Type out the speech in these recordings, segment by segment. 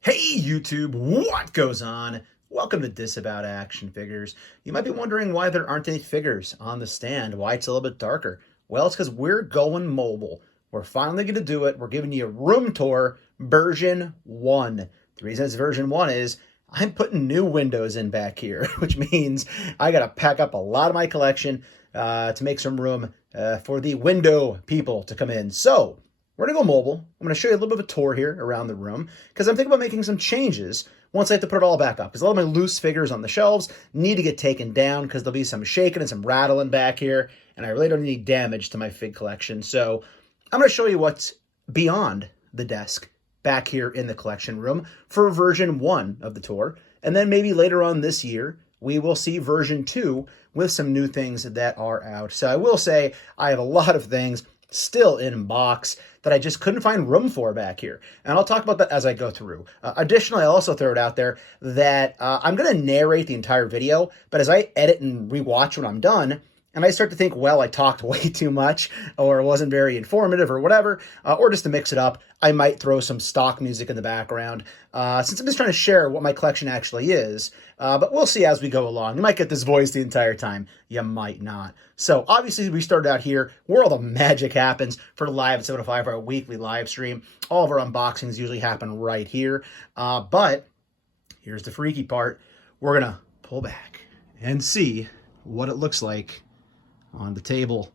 Hey YouTube, what goes on? Welcome to Disavowed Action Figures. You might be wondering why there aren't any figures on the stand, why it's a little bit darker. Well, it's because we're going mobile. We're finally going to do it. We're giving you a room tour version 1. The reason it's version 1 is I'm putting new windows in back here, which means I got to pack up a lot of my collection to make some room for the window people to come in. So, we're going to go mobile. I'm going to show you a little bit of a tour here around the room because I'm thinking about making some changes once I have to put it all back up. Because a lot of my loose figures on the shelves need to get taken down because there'll be some shaking and some rattling back here. And I really don't need damage to my fig collection. So I'm going to show you what's beyond the desk back here in the collection room for version 1 of the tour. And then maybe later on this year, we will see version 2 with some new things that are out. So I will say I have a lot of things still in box that I just couldn't find room for back here. And I'll talk about that as I go through. Additionally, I'll also throw it out there that I'm going to narrate the entire video, but as I edit and rewatch when I'm done, and I start to think, well, I talked way too much, or wasn't very informative, or whatever, or just to mix it up, I might throw some stock music in the background, since I'm just trying to share what my collection actually is. But we'll see as we go along. You might get this voice the entire time. You might not. So, obviously, we started out here where all the magic happens for the Live at 7:05, our weekly live stream. All of our unboxings usually happen right here. But here's the freaky part. We're going to pull back and see what it looks like on the table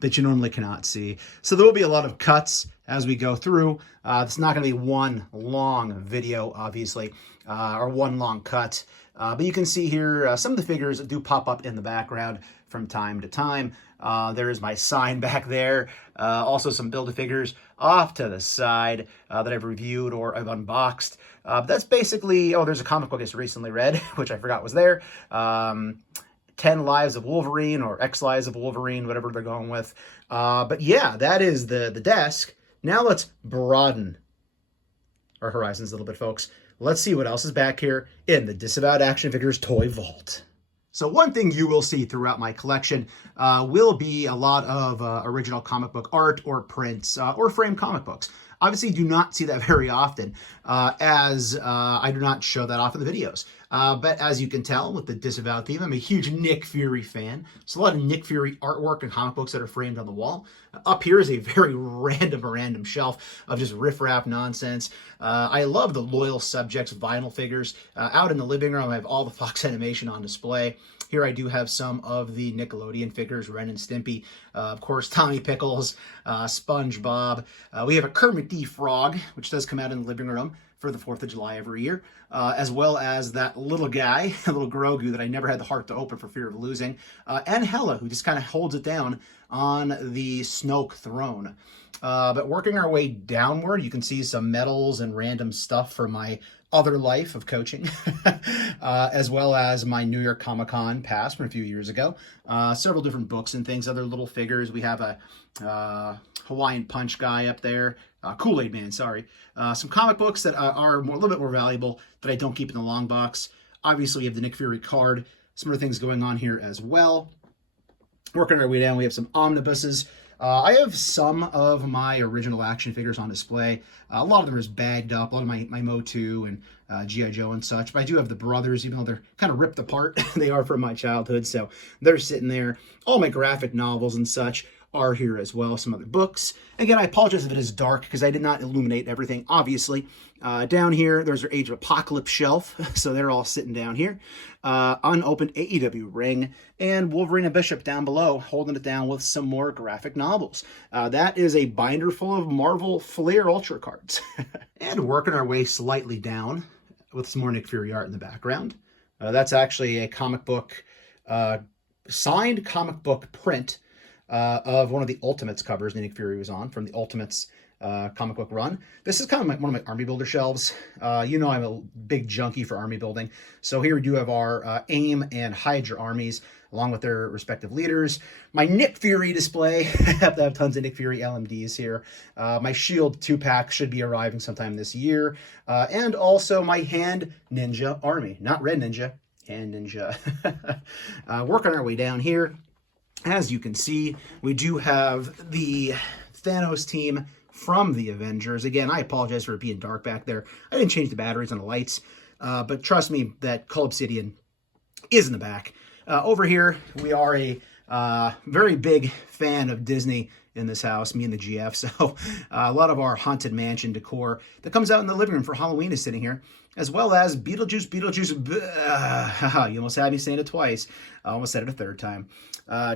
that you normally cannot see. So there will be a lot of cuts as we go through. It's not going to be one long video, obviously, or one long cut. But you can see here some of the figures that do pop up in the background from time to time. There is my sign back there. Also some Build-A-Figures off to the side that I've reviewed or I've unboxed. That's basically, there's a comic book I just recently read, which I forgot was there. 10 Lives of Wolverine or X Lives of Wolverine, whatever they're going with. But yeah, that is the desk. Now let's broaden our horizons a little bit, folks. Let's see what else is back here in the Disavowed Action Figures Toy Vault. So one thing you will see throughout my collection will be a lot of original comic book art or prints or framed comic books. Obviously, do not see that very often, as I do not show that off in the videos. But as you can tell with the Disavowed theme, I'm a huge Nick Fury fan. So a lot of Nick Fury artwork and comic books that are framed on the wall. Up here is a very random shelf of just riff-raff nonsense. I love the Loyal Subjects vinyl figures. Out in the living room, I have all the Fox animation on display. Here I do have some of the Nickelodeon figures, Ren and Stimpy, of course, Tommy Pickles, SpongeBob. We have a Kermit the Frog, which does come out in the living room for the 4th of July every year, as well as that little guy, a little Grogu that I never had the heart to open for fear of losing, and Hela, who just kind of holds it down on the Snoke throne. But working our way downward, you can see some medals and random stuff from my other life of coaching, as well as my New York Comic Con pass from a few years ago. Several different books and things, other little figures. We have a Hawaiian Punch guy up there, Kool-Aid Man, sorry. Some comic books that are a little bit more valuable that I don't keep in the long box. Obviously, we have the Nick Fury card. Some other things going on here as well. Working our way down, we have some omnibuses. I have some of my original action figures on display. A lot of them is bagged up, a lot of my MOTU and G.I. Joe and such. But I do have the brothers, even though they're kind of ripped apart. They are from my childhood, so they're sitting there. All my graphic novels and such are here as well, some other books. Again, I apologize if it is dark because I did not illuminate everything, obviously. Down here, there's our Age of Apocalypse shelf, so they're all sitting down here. Unopened AEW ring, and Wolverine and Bishop down below, holding it down with some more graphic novels. That is a binder full of Marvel Flair Ultra cards. And working our way slightly down with some more Nick Fury art in the background. That's actually a comic book, signed comic book print of one of the Ultimates covers Nick Fury was on from the Ultimates comic book run. This is kind of one of my army builder shelves. You know I'm a big junkie for army building. So here we do have our AIM and Hydra armies, along with their respective leaders. My Nick Fury display. I have to have tons of Nick Fury LMDs here. My Shield 2-pack should be arriving sometime this year. And also my Hand Ninja army. Not Red Ninja, Hand Ninja. Working our way down here. As you can see, we do have the Thanos team from the Avengers. Again, I apologize for it being dark back there. I didn't change the batteries on the lights, but trust me that Cull Obsidian is in the back. Over here, we are a very big fan of Disney in this house, me and the GF. So a lot of our Haunted Mansion decor that comes out in the living room for Halloween is sitting here, as well as Beetlejuice. You almost had me saying it twice. I almost said it a third time.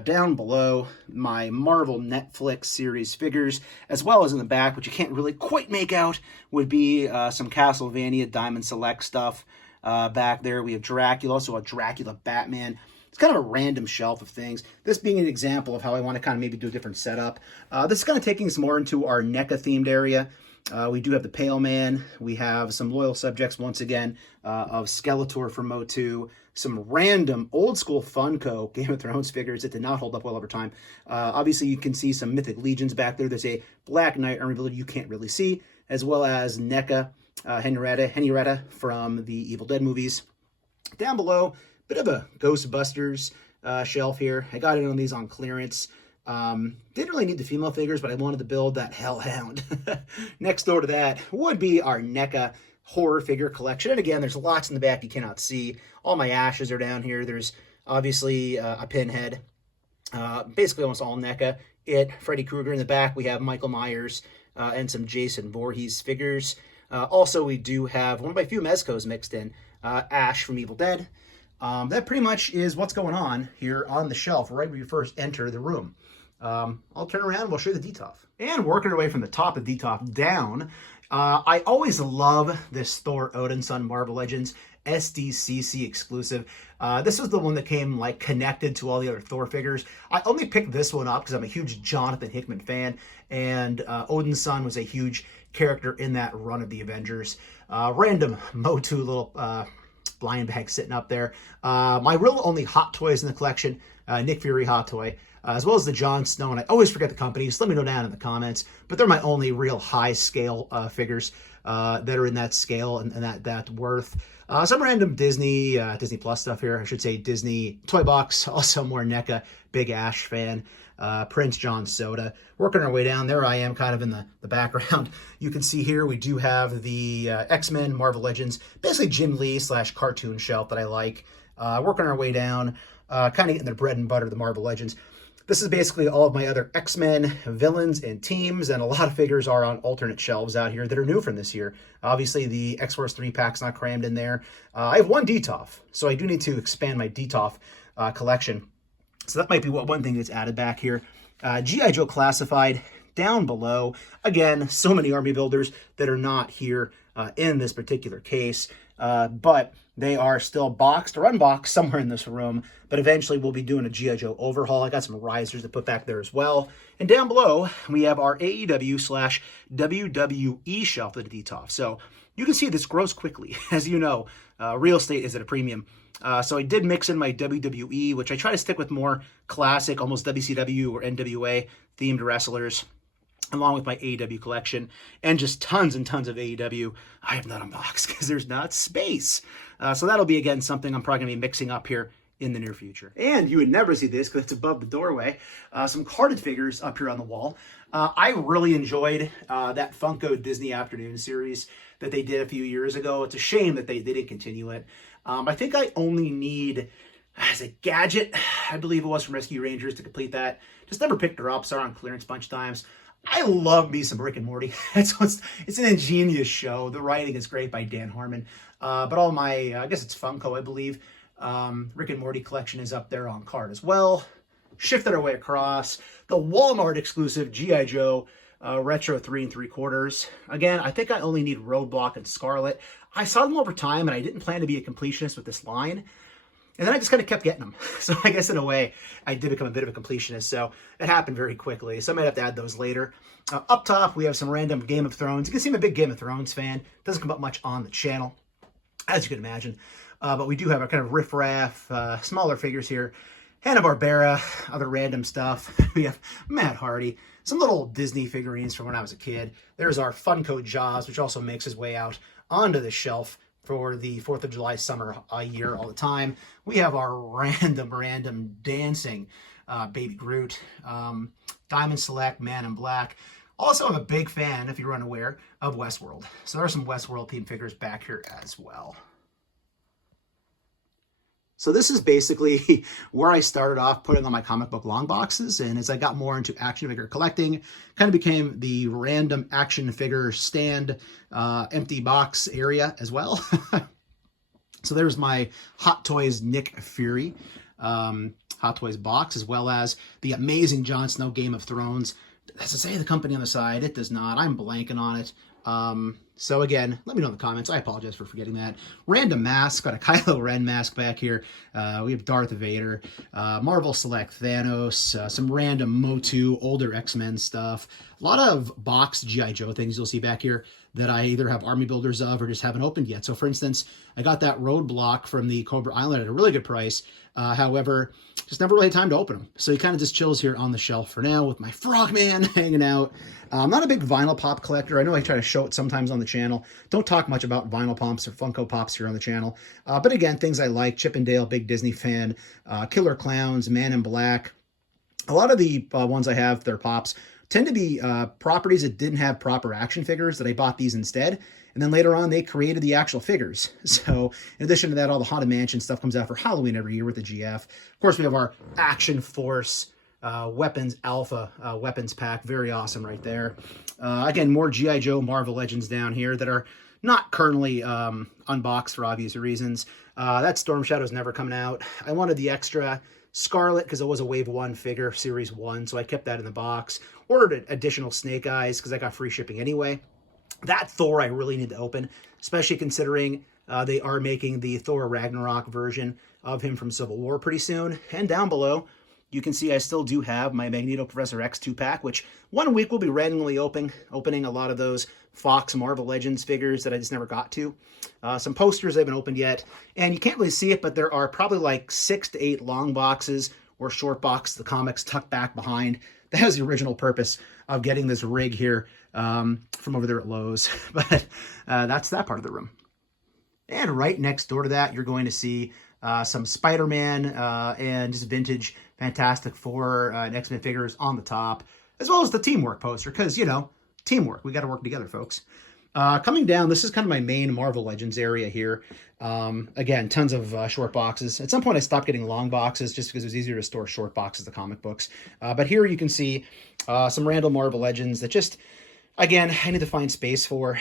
Down below, my Marvel Netflix series figures, as well as in the back, which you can't really quite make out, would be some Castlevania Diamond Select stuff. Back there, we have Dracula, also a Dracula Batman. It's kind of a random shelf of things. This being an example of how I want to kind of maybe do a different setup. This is kind of taking us more into our NECA themed area. We do have the Pale Man. We have some loyal subjects, once again, of Skeletor from MOTU. Some random old school Funko Game of Thrones figures that did not hold up well over time. Obviously, you can see some Mythic Legions back there. There's a Black Knight Unrivaled you can't really see, as well as NECA, Henrietta from the Evil Dead movies. Down below, bit of a Ghostbusters shelf here. I got in on these on clearance. Didn't really need the female figures, but I wanted to build that Hellhound. Next door to that would be our NECA horror figure collection. And again, there's lots in the back you cannot see. All my ashes are down here. There's obviously a Pinhead. Basically almost all NECA. Freddy Krueger in the back. We have Michael Myers and some Jason Voorhees figures. Also, we do have one of my few Mescos mixed in. Ash from Evil Dead. That pretty much is what's going on here on the shelf right where you first enter the room. I'll turn around and we'll show you the DTOF. And working our way from the top of DTOF down, I always love this Thor Odin Son Marvel Legends SDCC exclusive. This was the one that came like connected to all the other Thor figures. I only picked this one up because I'm a huge Jonathan Hickman fan, and Odin's Son was a huge character in that run of the Avengers. Random MOTU little blind bag sitting up there. My real only Hot Toys in the collection, Nick Fury Hot Toy, as well as the Jon Snow, and I always forget the companies. Let me know down in the comments, but they're my only real high scale figures that are in that scale and that worth. Some random Disney Plus stuff here. I should say Disney Toy Box. Also more NECA, big Ash fan. Prince John Soda. Working our way down, there I am kind of in the background. You can see here we do have the X-Men Marvel Legends, basically Jim Lee / cartoon shelf that I like. Working our way down, kind of getting the bread and butter of the Marvel Legends. This is basically all of my other X-Men villains and teams, and a lot of figures are on alternate shelves out here that are new from this year. Obviously, the X-Force 3-pack's not crammed in there. I have one DTOF, so I do need to expand my DTOF collection. So that might be one thing that's added back here. G.I. Joe Classified down below. Again, so many army builders that are not here in this particular case, but they are still boxed or unboxed somewhere in this room, but eventually we'll be doing a G.I. Joe overhaul. I got some risers to put back there as well. And down below, we have our AEW / WWE shelf of the DTOF. So you can see this grows quickly. As you know, real estate is at a premium. So I did mix in my WWE, which I try to stick with more classic, almost WCW or NWA themed wrestlers, along with my AEW collection, and just tons and tons of AEW I have not unboxed because there's not space. So that'll be, again, something I'm probably going to be mixing up here in the near future. And you would never see this because it's above the doorway. Some carded figures up here on the wall. I really enjoyed that Funko Disney Afternoon series that they did a few years ago. It's a shame that they didn't continue it. I think I only need, as a gadget, I believe it was from Rescue Rangers to complete that. Just never picked her up, saw her on clearance a bunch of times. I love me some Rick and Morty. It's an ingenious show. The writing is great by Dan Harmon. But all my, I guess it's Funko, I believe. Rick and Morty collection is up there on card as well. Shifted our way across. The Walmart exclusive G.I. Joe Retro 3 3/4. Again, I think I only need Roadblock and Scarlet. I saw them over time, and I didn't plan to be a completionist with this line. And then I just kind of kept getting them. So I guess in a way, I did become a bit of a completionist. So it happened very quickly. So I might have to add those later. Up top, we have some random Game of Thrones. You can see I'm a big Game of Thrones fan. Doesn't come up much on the channel, as you can imagine. But we do have our kind of riff-raff, smaller figures here. Hanna-Barbera, other random stuff. We have Matt Hardy. Some little Disney figurines from when I was a kid. There's our Funko Jaws, which also makes his way out onto the shelf for the 4th of July summer year all the time. We have our random dancing Baby Groot, Diamond Select, Man in Black. Also, I'm a big fan, if you're unaware, of Westworld. So there are some Westworld themed figures back here as well. So this is basically where I started off putting on my comic book long boxes, and as I got more into action figure collecting, kind of became the random action figure stand empty box area as well. So there's my Hot Toys Nick Fury Hot Toys box, as well as the amazing Jon Snow Game of Thrones. Does it say the company on the side? It does not. I'm blanking on it. So again, let me know in the comments. I apologize for forgetting that. Random mask. Got a Kylo Ren mask back here. We have Darth Vader. Marvel Select Thanos. Some random MOTU, older X-Men stuff. A lot of boxed G.I. Joe things you'll see back here that I either have army builders of or just haven't opened yet. So for instance, I got that Roadblock from the Cobra Island at a really good price. However, just never really had time to open them. So he kind of just chills here on the shelf for now with my Frogman hanging out. I'm not a big vinyl pop collector. I know I try to show it sometimes on the channel. Don't talk much about vinyl pops or Funko Pops here on the channel. But again, things I like: Chip and Dale, big Disney fan, Killer Clowns, Man in Black. A lot of the ones I have, their pops, tend to be properties that didn't have proper action figures that I bought these instead. And then later on, they created the actual figures. So in addition to that, all the Haunted Mansion stuff comes out for Halloween every year with the GF. Of course, we have our Action Force Weapons Alpha weapons pack. Very awesome right there. Again, more G.I. Joe Marvel Legends down here that are not currently unboxed for obvious reasons. That Storm Shadow's never coming out. I wanted the extra Scarlet because it was a Wave 1 figure, Series 1, so I kept that in the box. Ordered additional Snake Eyes because I got free shipping anyway. That Thor I really need to open, especially considering they are making the Thor Ragnarok version of him from Civil War pretty soon. And down below, you can see I still do have my Magneto Professor X 2-pack, which one week will be randomly opening a lot of those Fox Marvel Legends figures that I just never got to. Some posters I haven't opened yet, and you can't really see it, but there are probably like 6 to 8 long boxes or short box, the comics tucked back behind. That was the original purpose of getting this rig here from over there at Lowe's. But that's that part of the room. And right next door to that, you're going to see some Spider-Man and just vintage Fantastic Four and X-Men figures on the top, as well as the Teamwork poster, because, you know, teamwork. We got to work together, folks. Coming down, this is kind of my main Marvel Legends area here. Again, tons of short boxes. At some point, I stopped getting long boxes just because it was easier to store short boxes of comic books. But here you can see some random Marvel Legends that just, again, I need to find space for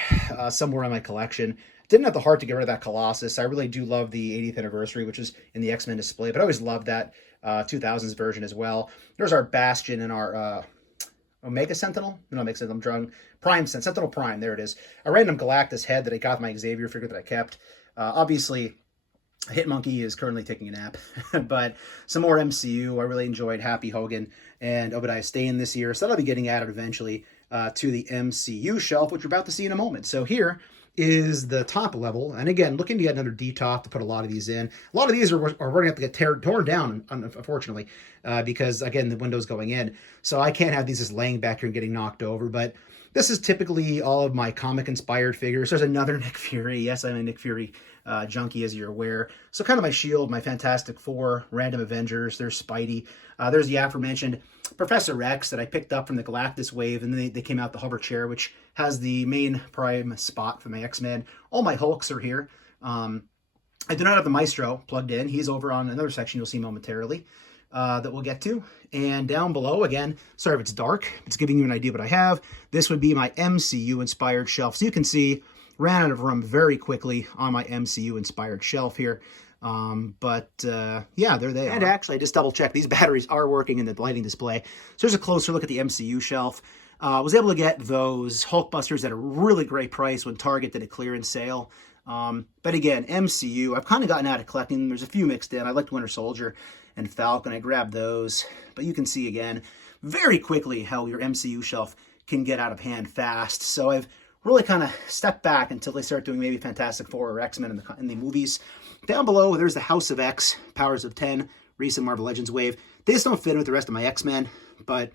somewhere in my collection. Didn't have the heart to get rid of that Colossus. I really do love the 80th anniversary, which is in the X-Men display, but I always loved that 2000s version as well. There's our Bastion and our Omega Sentinel? No, Omega Sentinel, I'm drawing Prime Sentinel Prime, there it is. A random Galactus head that I got with my Xavier figure that I kept. Obviously, Hitmonkey is currently taking a nap, but some more MCU. I really enjoyed Happy Hogan and Obadiah Stane this year, so that'll be getting added eventually to the MCU shelf, which we're about to see in a moment. So here is the top level, and again, looking to get another D-top to put a lot of these in. A lot of these are going to have to get torn down, unfortunately, because, again, the window's going in. So I can't have these just laying back here and getting knocked over, but this is typically all of my comic-inspired figures. There's another Nick Fury. Yes, I'm a Nick Fury junkie, as you're aware. So kind of my Shield, my Fantastic Four, Random Avengers, there's Spidey. There's the aforementioned Professor X that I picked up from the Galactus wave, and then they came out the hover chair, which has the main Prime spot for my X-Men. All my Hulks are here. I do not have the Maestro plugged in. He's over on another section you'll see momentarily that we'll get to. And down below, again, sorry if it's dark, it's giving you an idea what I have. This would be my MCU-inspired shelf. So you can see, ran out of room very quickly on my MCU-inspired shelf here. Yeah, there they are. And actually, I just double-checked. These batteries are working in the lighting display. So here's a closer look at the MCU shelf. I was able to get those Hulkbusters at a really great price when Target did a clearance sale. But again, MCU, I've kind of gotten out of collecting. There's a few mixed in. I liked Winter Soldier and Falcon. I grabbed those. But you can see, again, very quickly how your MCU shelf can get out of hand fast. So I've really kind of stepped back until they start doing maybe Fantastic Four or X-Men in the movies. Down below, there's the House of X, Powers of 10, recent Marvel Legends wave. They just don't fit in with the rest of my X-Men, but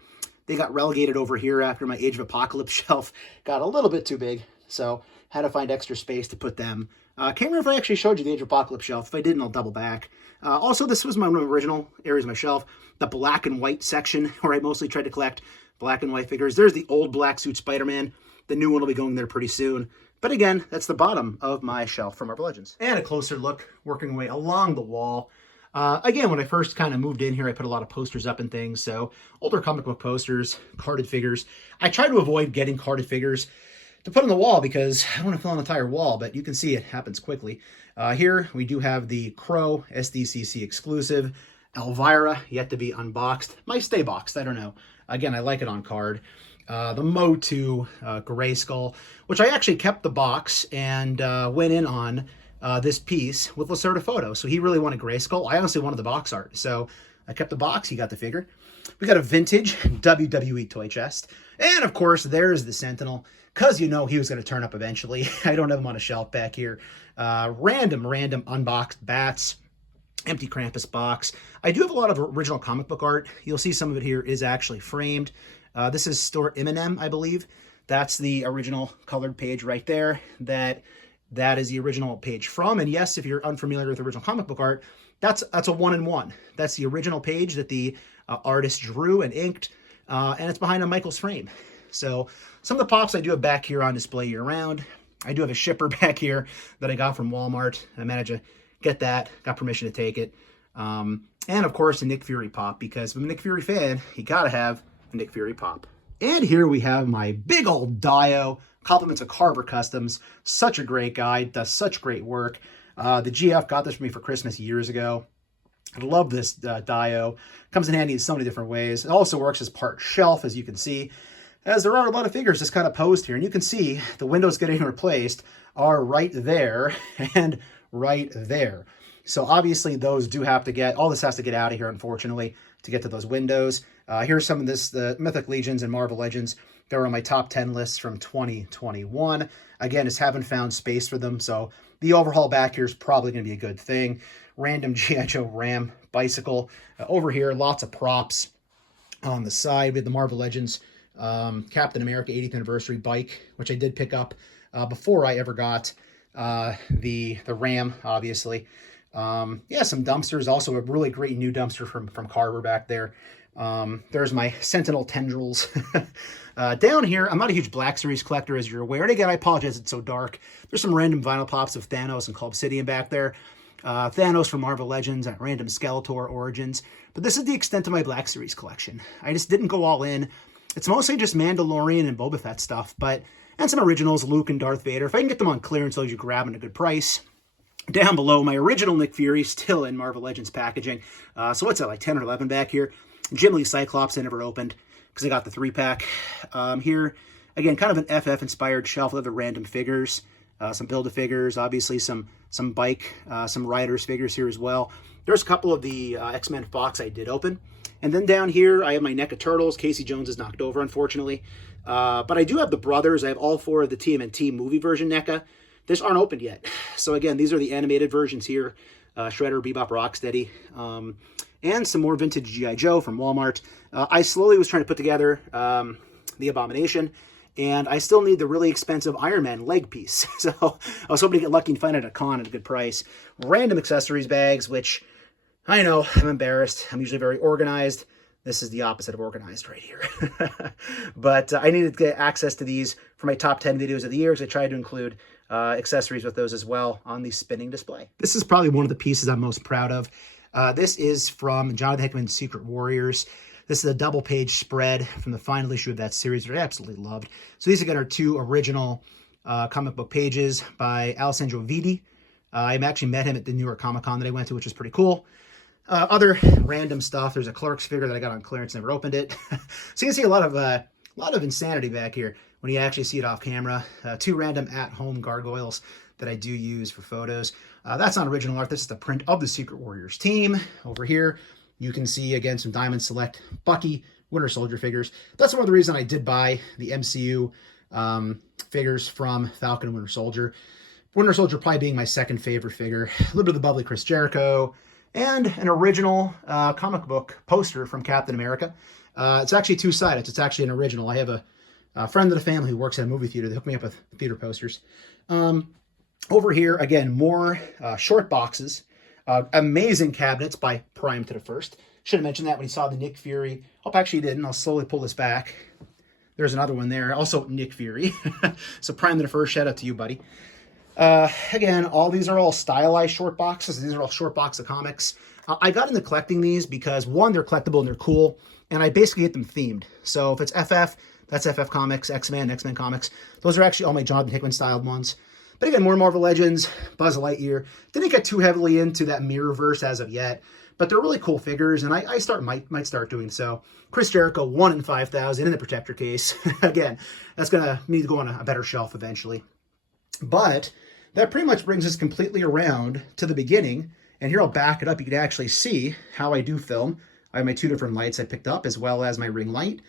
they got relegated over here after my Age of Apocalypse shelf got a little bit too big, so had to find extra space to put them. Can't remember if I actually showed you the Age of Apocalypse shelf. If I didn't, I'll double back. Also, this was my original areas of my shelf, the black and white section, where I mostly tried to collect black and white figures. There's the old black suit Spider-Man. The new one will be going there pretty soon. But again, that's the bottom of my shelf from Marvel Legends. And a closer look, working away along the wall. Again, when I first kind of moved in here, I put a lot of posters up and things. So older comic book posters, carded figures. I try to avoid getting carded figures to put on the wall because I don't want to fill an entire wall, but you can see it happens quickly. Here we do have the Crow SDCC exclusive. Elvira, yet to be unboxed. Might stay boxed, I don't know. Again, I like it on card. The MOTU Grayskull, which I actually kept the box and went in on this piece with Lacerda Photo. So he really wanted Grayskull. I honestly wanted the box art. So I kept the box, he got the figure. We got a vintage WWE toy chest. And of course, there's the Sentinel, because you know he was going to turn up eventually. I don't have him on a shelf back here. Random unboxed bats. Empty Krampus box. I do have a lot of original comic book art. You'll see some of it here is actually framed. This is Store Eminem, I believe. That's the original colored page right there. That is the original page from. And yes, if you're unfamiliar with original comic book art, that's a 1-in-1. That's the original page that the artist drew and inked, and it's behind a Michael's frame. So some of the pops I do have back here on display year round. I do have a shipper back here that I got from Walmart. I managed to get that, got permission to take it. And of course a Nick Fury pop, because if I'm a Nick Fury fan, you gotta have a Nick Fury pop. And here we have my big old Dio, compliments of Carver Customs. Such a great guy, does such great work. The GF got this for me for Christmas years ago. I love this Dio. Comes in handy in so many different ways. It also works as part shelf, as you can see, as there are a lot of figures just kind of posed here. And you can see the windows getting replaced are right there and right there. So obviously those do have to get, all this has to get out of here, unfortunately, to get to those windows. Here's some of this, the Mythic Legions and Marvel Legends. They're on my top 10 lists from 2021. Again, just haven't found space for them, so the overhaul back here is probably going to be a good thing. Random G.I. Joe Ram bicycle. Over here, lots of props on the side. We have the Marvel Legends Captain America 80th anniversary bike, which I did pick up before I ever got the Ram, obviously. Yeah, some dumpsters. Also a really great new dumpster from Carver back there. There's my Sentinel tendrils. Down here, I'm not a huge Black Series collector, as you're aware. And again, I apologize, it's so dark. There's some random vinyl pops of Thanos and Obsidian back there. Thanos from Marvel Legends, random Skeletor Origins. But this is the extent of my Black Series collection. I just didn't go all in. It's mostly just Mandalorian and Boba Fett stuff, and some originals, Luke and Darth Vader. If I can get them on clearance, those you grab at a good price. Down below, my original Nick Fury, still in Marvel Legends packaging. So what's that, like 10 or 11 back here? Jim Lee Cyclops I never opened because I got the 3-pack. Here, again, kind of an FF-inspired shelf of the random figures. Some Build-A-Figures, obviously some bike, some Riders figures here as well. There's a couple of the X-Men Fox I did open. And then down here, I have my NECA Turtles. Casey Jones is knocked over, unfortunately. But I do have the Brothers. I have all 4 of the TMNT movie version NECA. These aren't opened yet. So again, these are the animated versions here. Shredder, Bebop, Rocksteady. And some more vintage G.I. Joe from Walmart. I slowly was trying to put together the Abomination. And I still need the really expensive Iron Man leg piece. So I was hoping to get lucky and find it at a con at a good price. Random accessories bags, which I know, I'm embarrassed. I'm usually very organized. This is the opposite of organized right here. But I needed to get access to these for my top 10 videos of the year, because I tried to include accessories with those as well on the spinning display. This is probably one of the pieces I'm most proud of. This is from Jonathan Hickman's Secret Warriors. This is a double-page spread from the final issue of that series, which I absolutely loved. So these again are 2 original comic book pages by Alessandro Vitti. I actually met him at the New York Comic Con that I went to, which was pretty cool. Other random stuff. There's a Clerks figure that I got on clearance, never opened it. So you can see a lot of insanity back here when you actually see it off camera. 2 random at-home gargoyles that I do use for photos. That's not original art. This is the print of the Secret Warriors team. Over here, you can see, again, some Diamond Select Bucky Winter Soldier figures. That's one of the reasons I did buy the MCU figures from Falcon and Winter Soldier. Winter Soldier probably being my second favorite figure. A little bit of the bubbly Chris Jericho, and an original comic book poster from Captain America. It's actually 2-sided. It's actually an original. I have a friend of the family who works at a movie theater that hooked me up with theater posters. Over here, again, more short boxes. Amazing cabinets by Prime to the First. Should have mentioned that when he saw the Nick Fury. Hope actually he didn't. I'll slowly pull this back. There's another one there, also Nick Fury. So Prime the First, shout out to you, buddy. Again, all these are all stylized short boxes. These are all short box of comics. I got into collecting these because, one, they're collectible and they're cool, and I basically get them themed. So if it's FF, that's FF Comics, X-Men, X-Men Comics. Those are actually all my Jonathan Hickman-styled ones. But again, more Marvel Legends, Buzz Lightyear. Didn't get too heavily into that Mirrorverse as of yet, but they're really cool figures, and I might start doing so. Chris Jericho, 1 in 5,000 in the Protector case. Again, that's going to need to go on a better shelf eventually. But that pretty much brings us completely around to the beginning. And here I'll back it up. You can actually see how I do film. I have my 2 different lights I picked up, as well as my ring light.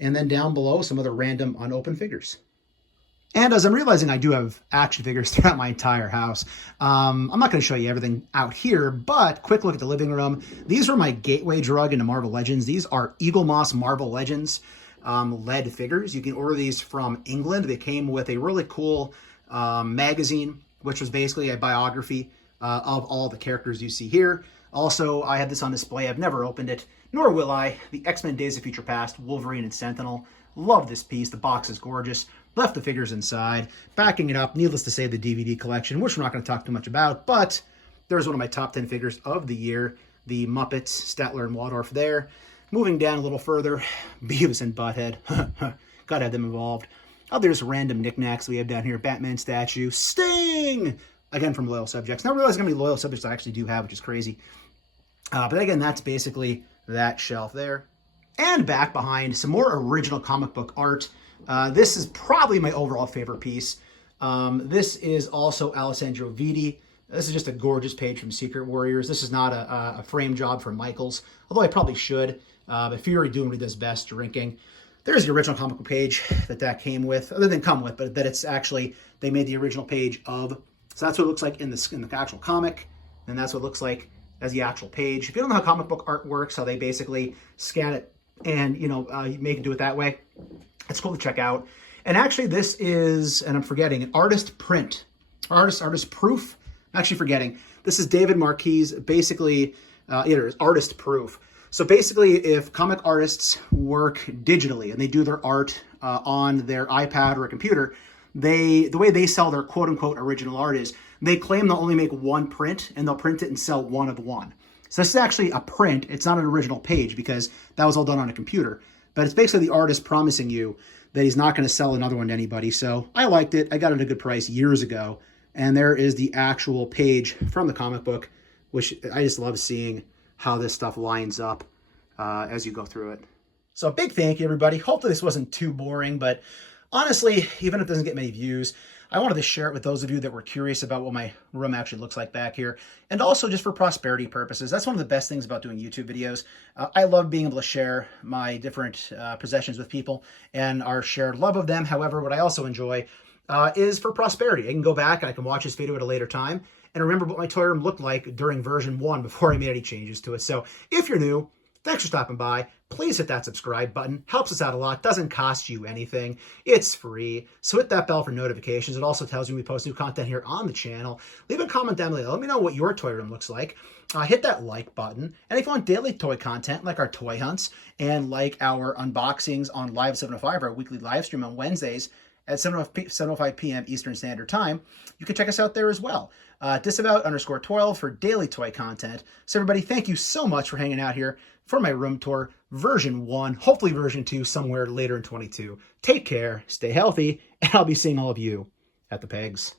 And then down below, some other random unopened figures. And as I'm realizing I do have action figures throughout my entire house, I'm not going to show you everything out here, but quick look at the living room. These are my gateway drug into Marvel Legends. These are Eagle Moss Marvel Legends lead figures. You can order these from England. They came with a really cool magazine, which was basically a biography of all the characters you see here. Also, I had this on display. I've never opened it, nor will I. The X-Men Days of Future Past, Wolverine and Sentinel. Love this piece. The box is gorgeous. Left the figures inside. Backing it up, needless to say, the DVD collection, which we're not going to talk too much about, but there's one of my top 10 figures of the year. The Muppets, Statler and Waldorf there. Moving down a little further, Beavis and Butthead. Gotta have them involved. Oh, there's random knickknacks we have down here. Batman statue. Sting! Again, from Loyal Subjects. Now, I realize how many Loyal Subjects I actually do have, which is crazy. But again, that's basically that shelf there. And back behind, some more original comic book art. This is probably my overall favorite piece. This is also Alessandro Vitti. This is just a gorgeous page from Secret Warriors. This is not a frame job from Michaels, although I probably should. But Fury doing what he does best, drinking. There's the original comic book page that came with, other than come with, but that it's actually, they made the original page of. So that's what it looks like in the actual comic, and that's what it looks like as the actual page. If you don't know how comic book art works, how they basically scan it and, make it do it that way, it's cool to check out. And actually this is, and I'm forgetting, an artist print. Artist proof. I'm actually forgetting. This is David Marquis, basically, artist proof. So basically, if comic artists work digitally and they do their art on their iPad or a computer, the way they sell their quote-unquote original art is they claim they'll only make one print, and they'll print it and sell one of one. So this is actually a print. It's not an original page because that was all done on a computer. But it's basically the artist promising you that he's not going to sell another one to anybody. So I liked it. I got it at a good price years ago. And there is the actual page from the comic book, which I just love seeing how this stuff lines up as you go through it. So a big thank you, everybody. Hopefully this wasn't too boring, but honestly, even if it doesn't get many views, I wanted to share it with those of you that were curious about what my room actually looks like back here. And also just for prosperity purposes. That's one of the best things about doing YouTube videos. I love being able to share my different possessions with people and our shared love of them. However, what I also enjoy is for prosperity. I can go back and I can watch this video at a later time and remember what my toy room looked like during version 1 before I made any changes to it. So if you're new, thanks for stopping by. Please hit that subscribe button. Helps us out a lot. Doesn't cost you anything. It's free. So hit that bell for notifications. It also tells you we post new content here on the channel. Leave a comment down below. Let me know what your toy room looks like. Hit that like button. And if you want daily toy content like our toy hunts and like our unboxings on Live 705, our weekly live stream on Wednesdays at 7:05 p.m. Eastern Standard Time, you can check us out there as well. Disavowed_12 for daily toy content. So everybody, thank you so much for hanging out here for my room tour, version 1, hopefully version 2 somewhere later in 22. Take care, stay healthy, and I'll be seeing all of you at the pegs.